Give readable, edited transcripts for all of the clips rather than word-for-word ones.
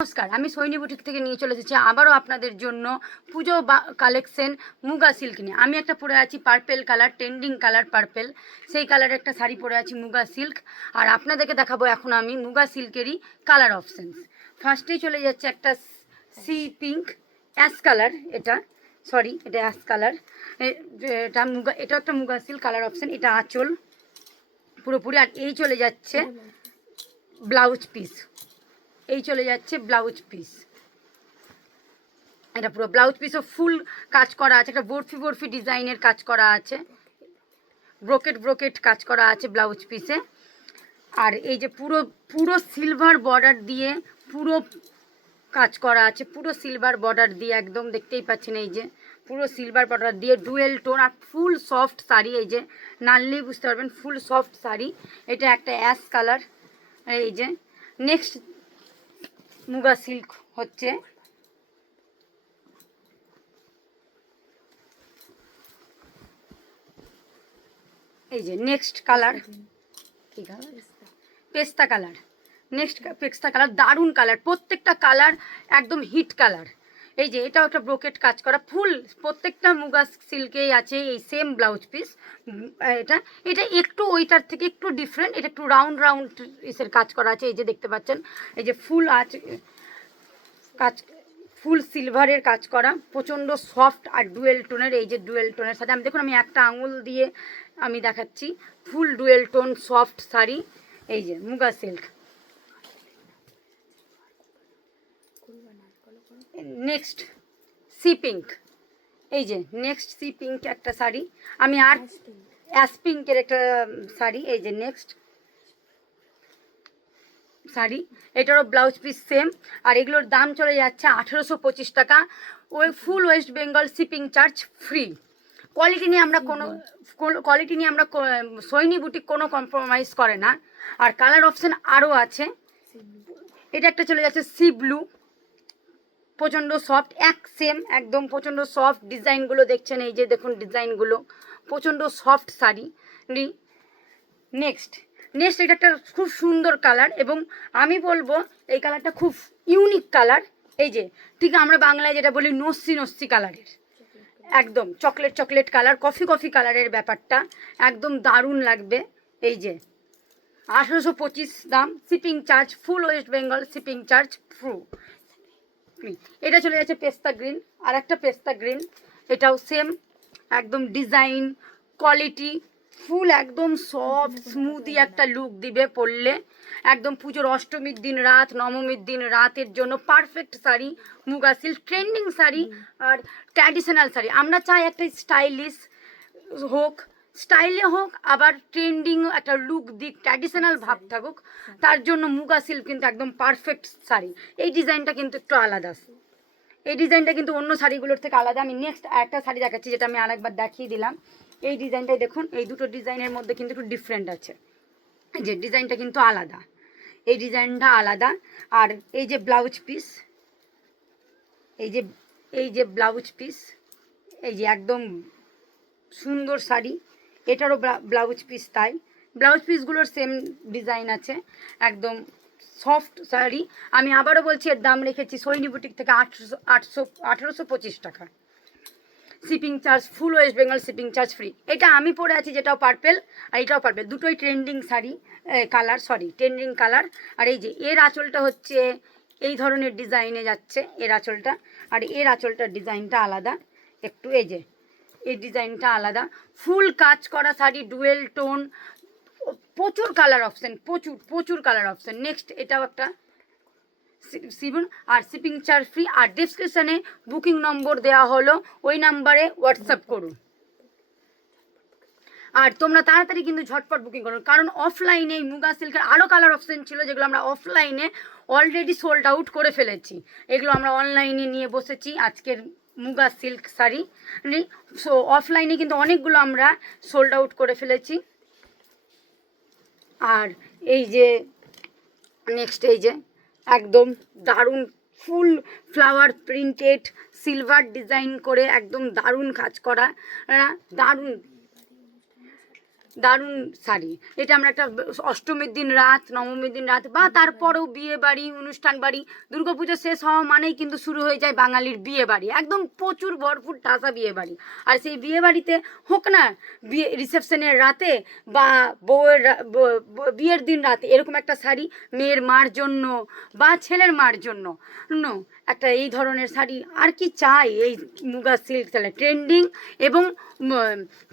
নমস্কার, আমি সৈনী বুটিক থেকে নিয়ে চলে এসেছি আবারও আপনাদের জন্য পুজো কালেকশন মুগা সিল্ক নিয়ে। আমি একটা পরে আছি purple colour, trending colour purple, সেই কালারের একটা শাড়ি পরে আছি মুগা সিল্ক। আর আপনাদেরকে দেখাবো এখন আমি মুগা সিল্কেরই কালার অপশানস। ফার্স্টেই চলে যাচ্ছে একটা সি পিঙ্ক অ্যাশ কালার, এটা অ্যাশ কালার, এটা একটা মুগা সিল্ক কালার অপশান। এটা আঁচল পুরোপুরি। আর এই চলে যাচ্ছে ব্লাউজ পিস, ব্লাউজ পিস। এটা পুরো ব্লাউজ পিসও ফুল কাজ করা আছে, একটা বরফি ডিজাইনের কাজ করা আছে, ব্রোকেট কাজ করা আছে ব্লাউজ পিসে। আর এই যে পুরো সিলভার বর্ডার দিয়ে পুরো কাজ করা আছে, পুরো সিলভার বর্ডার দিয়ে একদম দেখতেই পাচ্ছেন, এই যে পুরো সিলভার বর্ডার দিয়ে ডুয়েল টোন। আর ফুল সফট শাড়ি, এই যে নানলেই বুঝতে পারবেন ফুল সফট শাড়ি। এটা একটা অ্যাশ কালার। এই যে নেক্সট মুগা সিল্ক হচ্ছে এই যে নেক্সট কালার, কি কালার? পেস্তা কালার। নেক্সট পেস্তা কালার, দারুণ কালার, প্রত্যেকটা কালার একদম হিট কালার। এই যে এটাও একটা ব্রোকেট কাজ করা, ফুল প্রত্যেকটা মুগা সিল্কেই আছে এই সেম ব্লাউজ পিস। এটা একটু ওইটার থেকে একটু ডিফারেন্ট, এটা একটু রাউন্ড ইসের কাজ করা আছে। এই যে দেখতে পাচ্ছেন, এই যে ফুল আছে কাজ, ফুল সিলভারের কাজ করা, প্রচণ্ড সফট আর ডুয়েল টোনের। এই যে ডুয়েল টোনের সাথে আমি দেখুন, আমি একটা আঙুল দিয়ে আমি দেখাচ্ছি, full dual tone soft sari. এই যে muga silk. Next sea pink, এই যে নেক্সট সি পিঙ্ক একটা শাড়ি। আমি আর অ্যাশ পিঙ্কের একটা শাড়ি। এই যে নেক্সট শাড়ি, এটারও ব্লাউজ পিস সেম। আর এগুলোর দাম চলে যাচ্ছে 1825 টাকা। ওই full West Bengal shipping charge free. Quality নিয়ে আমরা সৈনী বুটিক কোনো কম্প্রোমাইজ করে না। আর কালার অপশান আরও আছে। এটা একটা চলে যাচ্ছে সি ব্লু, প্রচণ্ড সফট, একদম প্রচণ্ড সফট। ডিজাইনগুলো দেখছেন, এই যে দেখুন ডিজাইনগুলো, প্রচণ্ড সফট শাড়ি। নেক্সট এটা একটা খুব সুন্দর কালার, এবং আমি বলবো এই কালারটা খুব ইউনিক কালার। এই যে ঠিক আমরা বাংলায় যেটা বলি নস্যি কালারের, একদম চকলেট কালার, কফি কালারের ব্যাপারটা একদম দারুণ লাগবে। এই যে 1825 দাম, শিপিং চার্জ ফুল West Bengal shipping charge free. এটা চলে যাচ্ছে পেস্তা গ্রিন, আর একটা পেস্তা গ্রিন, এটাও সেম একদম ডিজাইন কোয়ালিটি ফুল, একদম সফট স্মুদি একটা লুক দিবে পরলে। একদম পুজোর অষ্টমীর দিন রাত, নবমীর দিন রাতের জন্য perfect sari muga silk, trending sari আর ট্র্যাডিশনাল শাড়ি। আমরা চাই একটা স্টাইলিশ হোক, স্টাইলে হোক, আবার ট্রেন্ডিং একটা লুক দিক, ট্র্যাডিশনাল ভাব থাকুক, তার জন্য মুগা সিল্ক কিন্তু একদম পারফেক্ট শাড়ি। এই ডিজাইনটা কিন্তু একটু আলাদা, এই ডিজাইনটা কিন্তু অন্য শাড়িগুলোর থেকে আলাদা। আমি নেক্সট একটা শাড়ি দেখাচ্ছি, যেটা আমি আরেকবার দেখিয়ে দিলাম। এই ডিজাইনটাই দেখুন, এই দুটো ডিজাইনের মধ্যে কিন্তু একটু ডিফারেন্ট আছে। এই যে ডিজাইনটা কিন্তু আলাদা, এই ডিজাইনটা আলাদা। আর এই যে ব্লাউজ পিস, এই যে ব্লাউজ পিস, এই যে একদম সুন্দর শাড়ি, এটারও ব্লাউজ পিস তাই। ব্লাউজ পিসগুলোর সেম ডিজাইন আছে, একদম সফট শাড়ি। আমি আবারও বলছি, এর দাম রেখেছি সৈনী বুটিক থেকে 1825 টাকা। শিপিং চার্জ ফুল West Bengal shipping charge free. এটা আমি পরে আছি যেটাও পার্পেল, আর এটাও পার্পেল, দুটোই ট্রেন্ডিং শাড়ি ট্রেন্ডিং কালার। আর এই যে এর আঁচলটা হচ্ছে এই ধরনের ডিজাইনে যাচ্ছে এর আঁচলটা, আর এর আঁচলটার ডিজাইনটা আলাদা একটু। এই যে এই ডিজাইনটা আলাদা, ফুল কাজ করা শাড়ি, ডুয়েল টোন, প্রচুর কালার অপশান, প্রচুর কালার অপশান। নেক্সট এটাও একটা আর শিপিং চার্জ ফ্রি। আর ডেসক্রিপশানে বুকিং নম্বর দেওয়া হলো, ওই নাম্বারে হোয়াটসঅ্যাপ করুন। আর তোমরা তাড়াতাড়ি কিন্তু ঝটপট বুকিং করুন, কারণ অফলাইনে এই মুগা সিল্কের আরও কালার অপশান ছিল, যেগুলো আমরা অফলাইনে অলরেডি সোল্ড আউট করে ফেলেছি। এগুলো আমরা অনলাইনে নিয়ে বসেছি আজকের মুগা সিল্ক শাড়ি। সো অফলাইনে কিন্তু অনেকগুলো আমরা সোল্ড আউট করে ফেলেছি। আর এই যে নেক্সট, এই যে একদম দারুণ ফুল ফ্লাওয়ার প্রিন্টেড সিলভার ডিজাইন করে একদম দারুণ কাজ করা, দারুণ দারুণ শাড়ি। এটা আমরা একটা অষ্টমীর দিন রাত, নবমীর দিন রাত, বা তারপরেও বিয়ে বাড়ি, অনুষ্ঠান বাড়ি, দুর্গাপুজো শেষ হওয়া মানেই কিন্তু শুরু হয়ে যায় বাঙালির বিয়ে বাড়ি, একদম প্রচুর ভরপুর টাসা বিয়ে বাড়ি। আর সেই বিয়ে বাড়িতে হোক না বিয়ে রিসেপশনের রাতে বা বউয়ের বিয়ের দিন রাতে, এরকম একটা শাড়ি মেয়ের মার জন্য বা ছেলের মার জন্য একটা এই ধরনের শাড়ি আর কি চাই। এই মুগা সিল্ক তাহলে ট্রেন্ডিং এবং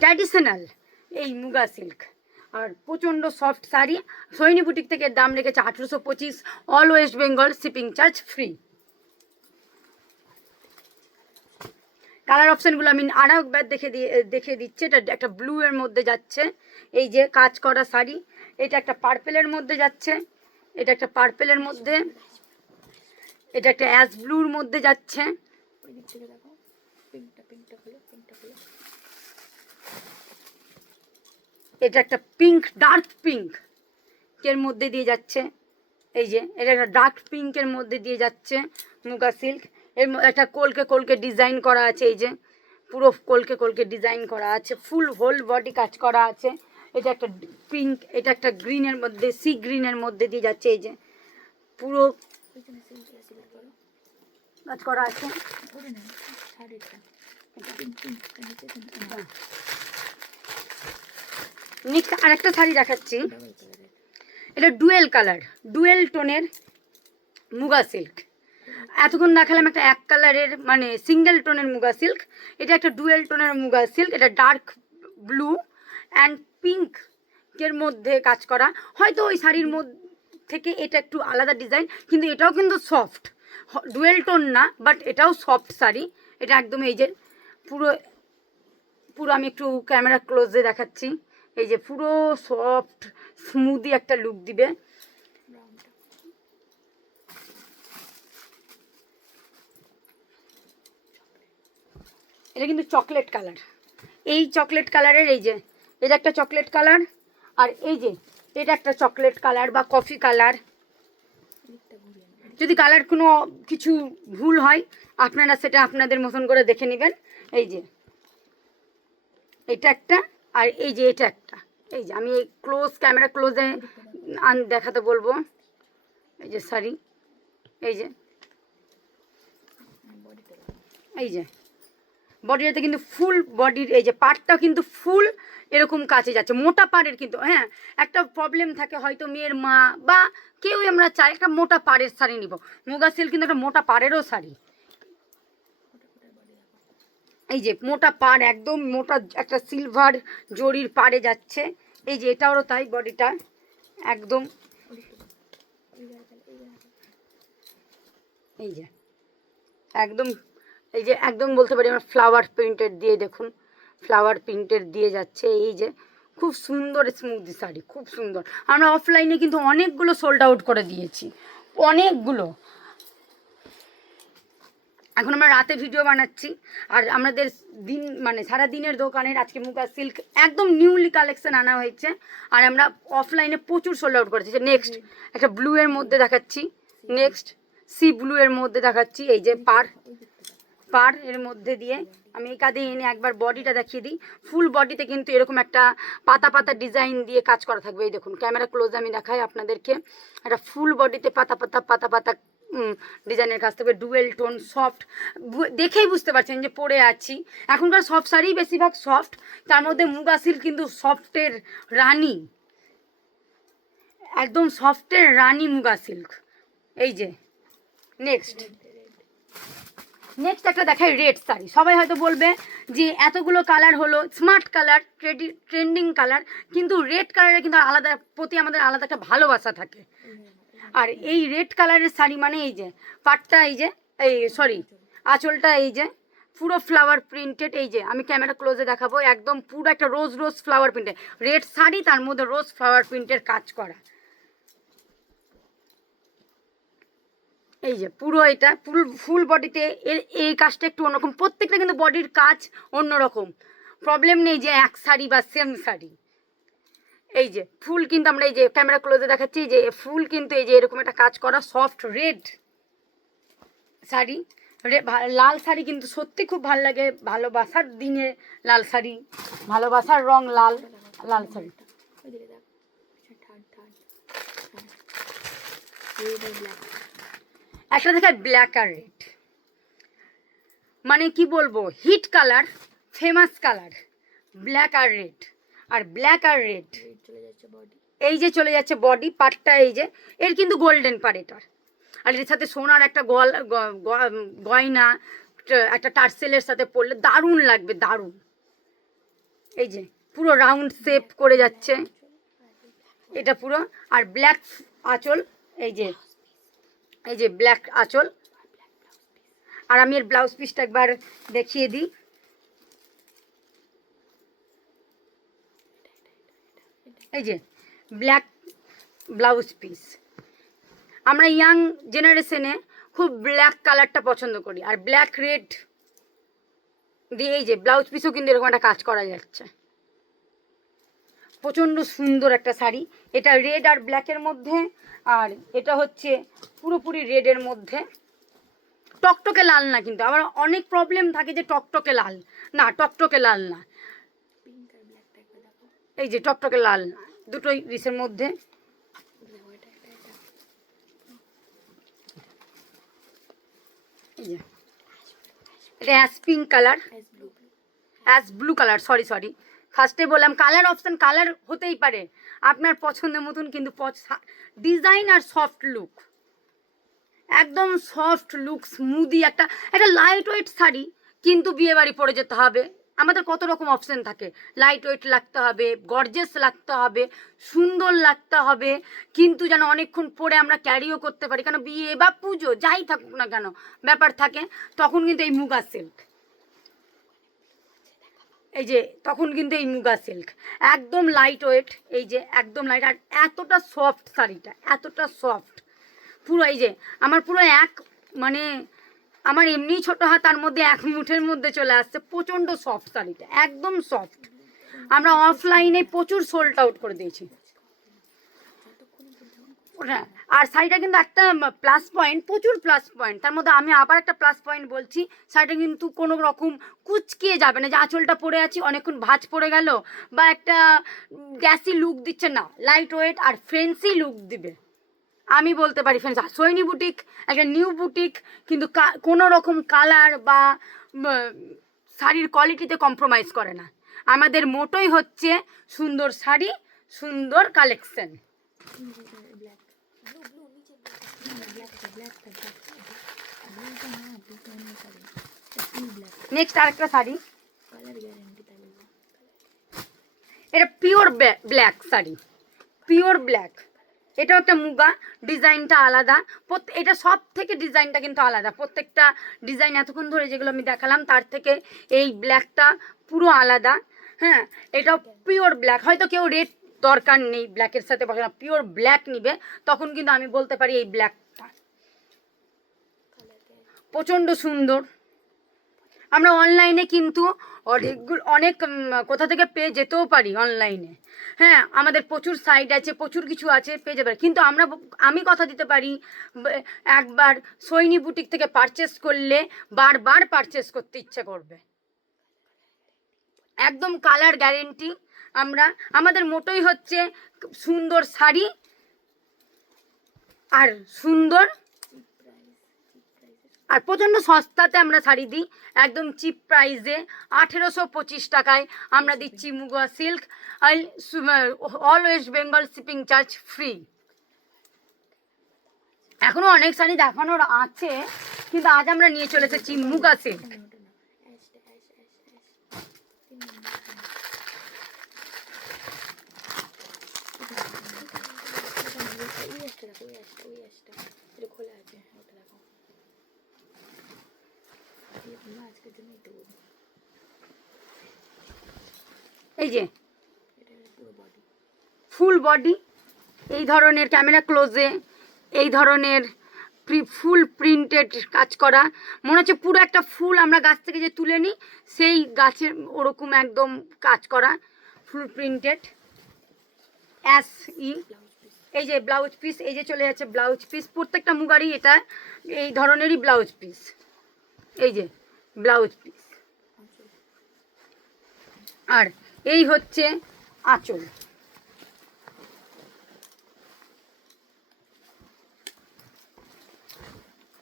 ট্র্যাডিশনাল এই মুগা সিল্ক, আর প্রচণ্ড সফট শাড়ি। সৈনী বুটিক থেকে দাম রেখেছে 1825, all West Bengal, shipping charge free. Colour অপশানগুলো আমি আরও একবার দেখে দিচ্ছি। এটা একটা ব্লু এর মধ্যে যাচ্ছে, এই যে কাজ করা শাড়ি। এটা একটা পার্পেলের মধ্যে যাচ্ছে, এটা একটা পার্পেলের মধ্যে, এটা একটা অ্যাশ ব্লুর মধ্যে যাচ্ছে, এটা একটা পিঙ্ক, ডার্ক পিঙ্ক এর মধ্যে দিয়ে যাচ্ছে, এই যে এটা একটা ডার্ক পিঙ্কের মধ্যে দিয়ে যাচ্ছে মুগা সিল্ক। এর একটা কলকে ডিজাইন করা আছে, এই যে পুরো কলকে ডিজাইন করা আছে, ফুল হোল বডি কাজ করা আছে। এটা একটা পিঙ্ক, এটা একটা গ্রিনের মধ্যে, সি গ্রিনের মধ্যে দিয়ে যাচ্ছে, এই যে পুরো কাজ করা আছে। নেক্সট আরেকটা শাড়ি দেখাচ্ছি, এটা ডুয়েল কালার, ডুয়েল টোনের মুগা সিল্ক। এতক্ষণ দেখালাম একটা এক কালারের মানে সিঙ্গেল টোনের মুগা সিল্ক, এটা একটা ডুয়েল টোনের মুগা সিল্ক। এটা ডার্ক ব্লু অ্যান্ড পিঙ্কের মধ্যে কাজ করা। হয়তো ওই শাড়ির মধ্যে থেকে এটা একটু আলাদা ডিজাইন, কিন্তু এটাও কিন্তু সফট, ডুয়েল টোন না বাট এটাও সফট শাড়ি। এটা একদম এই যে পুরো পুরো আমি একটু ক্যামেরা ক্লোজে দেখাচ্ছি, এই যে পুরো সফট স্মুদি একটা লুক দিবে। এটা কিন্তু চকলেট কালার, এই চকলেট কালারের, এই যে এটা একটা চকলেট কালার, আর এই যে এটা একটা চকলেট কালার বা কফি কালার। যদি কালার কোনো কিছু ভুল হয় আপনারা সেটা আপনাদের মতন করে দেখে নেবেন। এই যে এটা একটা, আর এই যে এটা একটা, এই যে আমি ক্লোজ ক্যামেরা ক্লোজে দেখাতে বলবো। এই যে শাড়ি, এই যে এই যে বডিটাতে কিন্তু ফুল বডির এই যে পাড়টা কিন্তু ফুল এরকম কাছে যাচ্ছে, মোটা পাড়ের কিন্তু। হ্যাঁ, একটা প্রবলেম থাকে হয়তো মেয়ের মা বা কেউ আমরা চাই একটা মোটা পাড়ের শাড়ি নিব, মুগা সিল্ক কিন্তু একটা মোটা পাড়েরও শাড়ি। এই যে মোটা পাড়, একদম মোটা একটা সিলভার জরির পাড়ে যাচ্ছে। এই যে এটাও তাই, বডিটা একদম এই যে একদম, এই যে একদম বলতে পারি আমরা ফ্লাওয়ার প্রিন্টের দিয়ে, দেখুন ফ্লাওয়ার প্রিন্টের দিয়ে যাচ্ছে। এই যে খুব সুন্দর স্মুথ শাড়ি, খুব সুন্দর। আমরা অফলাইনে কিন্তু অনেকগুলো সোল্ড আউট করে দিয়েছি, অনেকগুলো। এখন আমরা রাতে ভিডিও বানাচ্ছি, আর আমাদের দিন মানে সারা দিনের দোকানের আজকে মুগা সিল্ক একদম নিউলি কালেকশন আনা হয়েছে, আর আমরা অফলাইনে প্রচুর সোল্ড আউট করেছি। নেক্সট একটা ব্লু এর মধ্যে দেখাচ্ছি, নেক্সট সি ব্লু এর মধ্যে দেখাচ্ছি। এই যে পার এর মধ্যে দিয়ে আমি এই কাঁধে এনে একবার বডিটা দেখিয়ে দিই। ফুল বডিতে কিন্তু এরকম একটা পাতা পাতা ডিজাইন দিয়ে কাজ করা থাকবে। এই দেখুন ক্যামেরা ক্লোজ আমি দেখাই আপনাদেরকে, একটা ফুল বডিতে পাতা পাতা ডিজাইনের কাজ থাকবে, ডুয়েল টোন সফট। দেখেই বুঝতে পারছেন যে পরে আছি। এখনকার সফট শাড়ি বেশিরভাগ সফট, তার মধ্যে মুগা সিল্ক কিন্তু সফটের রানী, একদম সফটের রানী মুগা সিল্ক। এই যে নেক্সট একটা দেখাই রেড শাড়ি। সবাই হয়তো বলবে যে এতগুলো কালার হলো, স্মার্ট কালার, ট্রেন্ডিং কালার, কিন্তু রেড কালারের কিন্তু আলাদা প্রতি আমাদের আলাদা একটা ভালোবাসা থাকে। আর এই রেড কালারের শাড়ি মানে এই যে পাটটা, এই যে এই সরি আঁচলটা, এই যে পুরো ফ্লাওয়ার প্রিন্টেড। এই যে আমি ক্যামেরা ক্লোজে দেখাবো, একদম পুরো একটা রোজ ফ্লাওয়ার প্রিন্টেড রেড শাড়ি, তার মধ্যে রোজ ফ্লাওয়ার প্রিন্টের কাজ করা। এই যে পুরো এটা ফুল বডিতে এই কাজটা একটু অন্যরকম, প্রত্যেকটা কিন্তু বডির কাজ অন্যরকম, প্রবলেম নেই যে এক শাড়ি বা সেম শাড়ি। এই যে ফুল কিন্তু আমরা এই যে ক্যামেরা ক্লোজে দেখাচ্ছি, যে ফুল কিন্তু এই যে এরকম একটা কাজ করা সফট রেড শাড়ি। লাল শাড়ি কিন্তু সত্যি খুব ভালো লাগে, ভালোবাসার দিনে লাল শাড়ি, ভালোবাসার রং লাল। লাল শাড়িটা। একটা দেখায় ব্ল্যাক আর রেড, মানে কি বলবো, hit colour, famous colour black আর রেড। আর ব্ল্যাক আর রেড এই যে চলে যাচ্ছে বডি পার্টটা, এই যে এর কিন্তু গোল্ডেন পার এটার, আর এর সাথে সোনার একটা গয়না, একটা টার্সেলের সাথে পরলে দারুণ লাগবে, দারুণ। এই যে পুরো রাউন্ড শেপ করে যাচ্ছে এটা পুরো, আর ব্ল্যাক আঁচল, এই যে ব্ল্যাক আঁচল। আর আমি এর ব্লাউজ পিসটা একবার দেখিয়ে দিই। এই যে ব্ল্যাক ব্লাউজ পিস, আমরা ইয়াং জেনারেশনে খুব ব্ল্যাক কালারটা পছন্দ করি, আর ব্ল্যাক রেড দিয়ে এই যে ব্লাউজ পিসও কিন্তু এরকম একটা কাজ করা যাচ্ছে। প্রচণ্ড সুন্দর একটা শাড়ি, এটা রেড আর ব্ল্যাকের মধ্যে, আর এটা হচ্ছে পুরোপুরি রেডের মধ্যে, টকটকে লাল না। কিন্তু আবার অনেক প্রবলেম থাকে যে টকটকে লাল, না টকটকে লাল না, এই যে টকটকে লাল না, দুটোই রিসের মধ্যে। এই যে এটা ash pink colour, ash blue colour, sorry ফার্স্টে বললাম কালার অপশান, কালার হতেই পারে আপনার পছন্দের মতন, কিন্তু ডিজাইন আর সফট লুক, একদম সফট লুক, স্মুদি একটা লাইট ওয়েট শাড়ি, কিন্তু বিয়ে বাড়ি পরে যেতে হবে। আমাদের কত রকম অপশান থাকে, লাইট ওয়েট লাগতে হবে, গর্জেস লাগতে হবে, সুন্দর লাগতে হবে, কিন্তু যেন অনেকক্ষণ পরে আমরা ক্যারিও করতে পারি, কেন বিয়ে বা পুজো যাই থাকুক না কেন ব্যাপার থাকে, তখন কিন্তু এই মুগা সিল্ক, এই যে তখন কিন্তু এই মুগা সিল্ক একদম লাইট ওয়েট, এই যে একদম লাইট, আর এতটা সফট শাড়িটা, এতটা সফট পুরো, এই যে আমার পুরো মানে আমার এমনি ছোট হাত, তার মধ্যে এক মুঠের মধ্যে চলে আসছে, প্রচণ্ড সফট শাড়িটা, একদম সফট। আমরা অফলাইনে প্রচুর সোল্ড আউট করে দিয়েছি। হ্যাঁ, আর শাড়িটা কিন্তু একটা প্লাস পয়েন্ট, প্রচুর প্লাস পয়েন্ট, তার মধ্যে আমি আবার একটা প্লাস পয়েন্ট বলছি, শাড়িটা কিন্তু কোনো রকম কুচকিয়ে যাবে না, যে আঁচলটা পরে আছি অনেকক্ষণ ভাঁজ পড়ে গেল বা একটা গ্যাসি লুক দিচ্ছে না, লাইট ওয়েট আর ফ্রেন্সি লুক দিবে। আমি বলতে পারি ফ্রেন্ডস, সৈনী বুটিক একটা নিউ বুটিক, কিন্তু কোনো রকম কালার বা শাড়ির কোয়ালিটিতে কম্প্রোমাইজ করে না। আমাদের মোটোই হচ্ছে সুন্দর শাড়ি, সুন্দর কালেকশন। নেক্সট আরেকটা শাড়ি, এটা pure black sari, pure black, এটাও একটা মুগা, ডিজাইনটা আলাদা, এটা সব থেকে ডিজাইনটা কিন্তু আলাদা, প্রত্যেকটা ডিজাইন এতক্ষণ ধরে যেগুলো আমি দেখালাম তার থেকে এই ব্ল্যাকটা পুরো আলাদা। হ্যাঁ, এটাও পিওর ব্ল্যাক, হয়তো কেউ রেড দরকার নেই ব্ল্যাকের সাথে, পিওর ব্ল্যাক নিবে, তখন কিন্তু আমি বলতে পারি এই ব্ল্যাকটা প্রচণ্ড সুন্দর। আমরা অনলাইনে কিন্তু অনেক কোথা থেকে পেয়ে যেতেও পারি অনলাইনে, হ্যাঁ আমাদের প্রচুর সাইট আছে, প্রচুর কিছু আছে, পেয়ে যাবে, কিন্তু আমি কথা দিতে পারি, একবার সৈনী বুটিক থেকে পারচেস করলে বারবার পারচেস করতে ইচ্ছে করবে, একদম কালার গ্যারেন্টি। আমাদের মোটোই হচ্ছে সুন্দর শাড়ি আর সুন্দর, আর প্রচণ্ড সস্তাতে আমরা শাড়ি দিই, একদম চিপ প্রাইসে 1825 টাকায় আমরা দিচ্ছি muga silk, all West Bengal shipping charge free. এখনও অনেক শাড়ি দেখানোর আছে, কিন্তু আজ আমরা নিয়ে চলে এসেছি মুগা সিল্ক। এই যে ফুল বডি, এই ধরনের ক্যামেরা ক্লোজে এই ধরনের ফুল প্রিন্টেড কাজ করা, মনে হচ্ছে পুরো একটা ফুল আমরা গাছ থেকে যে তুলে নিই সেই গাছের ওরকম একদম কাজ করা, ফুল প্রিন্টেড এই যে ব্লাউজ পিস, এই যে চলে যাচ্ছে ব্লাউজ পিস, প্রত্যেকটা মুগারই এটা এই ধরনেরই ব্লাউজ পিস, এই যে ব্লাউজ পিস। আর এই হচ্ছে আঁচল।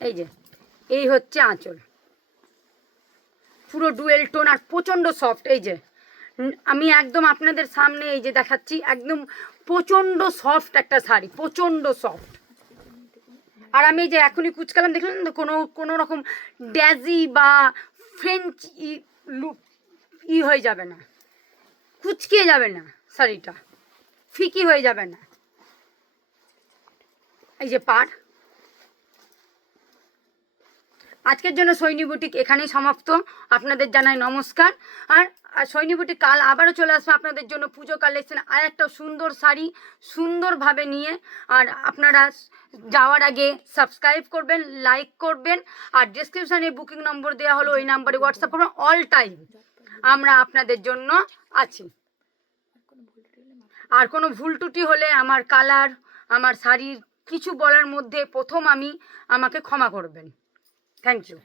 এই যে এই হচ্ছে আঁচল, পুরো ডুয়েল টোন আর প্রচণ্ড সফট। এই যে আমি একদম আপনাদের সামনে এই যে দেখাচ্ছি, একদম প্রচণ্ড সফট একটা শাড়ি, প্রচণ্ড সফট। আর আমি এই যে এখনই কুচকালাম, দেখলেন তো, কোনো রকম ড্যাজি বা ফ্রেঞ্চ লুক হয়ে যাবে না, কুচকিয়ে যাবে না, শাড়িটা ফিকি হয়ে যাবে না। এই যে পাড়। আজকের জন্য সৈনী বুটিক এখানেই সমাপ্ত। আপনাদের জানাই নমস্কার। আর সৈনী বুটিক কাল আবারও চলে আসবে আপনাদের জন্য পুজো কালেকশন আর একটা সুন্দর শাড়ি সুন্দরভাবে নিয়ে। আর আপনারা যাওয়ার আগে সাবস্ক্রাইব করবেন, লাইক করবেন, আর ডিসক্রিপশানে বুকিং নম্বর দেওয়া হলো, ওই নাম্বারে হোয়াটসঅ্যাপ করবেন। অল টাইম আমরা আপনাদের জন্য আছি। আর কোনো ভুল ত্রুটি হলে আমার কালার, আমার শাড়ির কিছু বলার মধ্যে প্রথম আমাকে ক্ষমা করবেন। Thank you.